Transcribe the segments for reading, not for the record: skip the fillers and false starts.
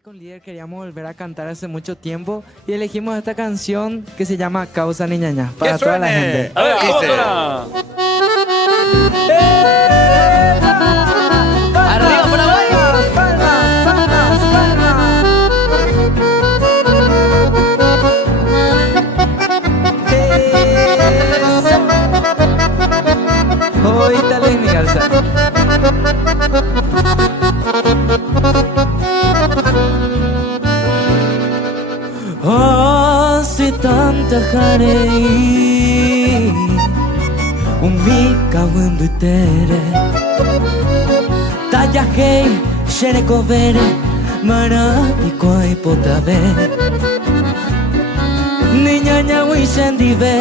que con Líder queríamos volver a cantar hace mucho tiempo y elegimos esta canción que se llama Causa Niñaña para toda la gente. A ver, ¿cómo Dice. suena? ¡Arriba, Paraguay! ¡Palmas, palmas, palmas! Hoy tal vez mi calza. Hace tanta jarei Umika wimbutere Tayahei Shereko vere Marapiko ipotabe Niñaña wishendive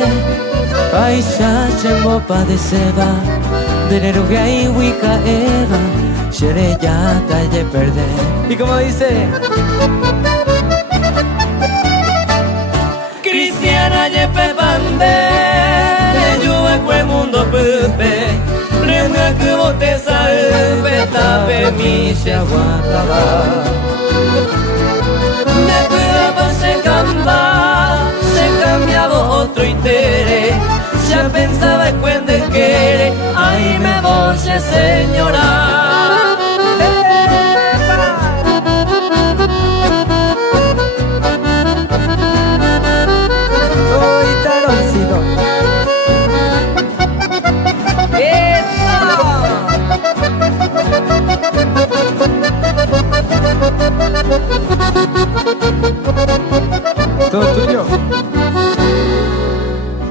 Aisha chembo padeceba Denerubia y wika eva Shereya talle perder. Y como dice Cristiana yepe pande Yuve kwe mundo pupe Remga que bote sabe Tape mi se aguantaba De cuidaba se camba Se cambiaba otro itere Ya pensaba cuando quiere Ay me voy señora. todo tuyo.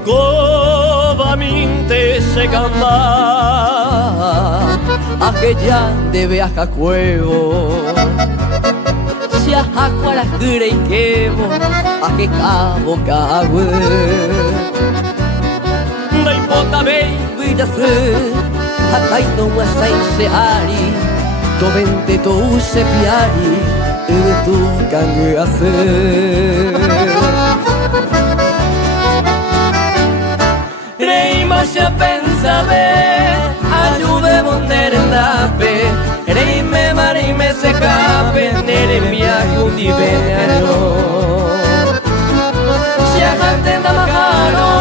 Covamente se camba aquella de viaja cuevo si a jacuara jure y quebo a que cabo cagüe da impota ve vida se hatai no wasai se ari to vente to se piari tu cangue hacer se pensa ver ayude bonder en tape reime marime se cape nere viaje un diveno si agante da majaro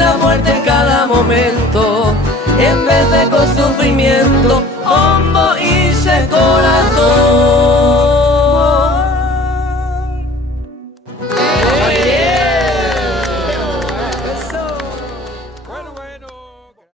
la muerte en cada momento en vez de con sufrimiento hondo y se corazón.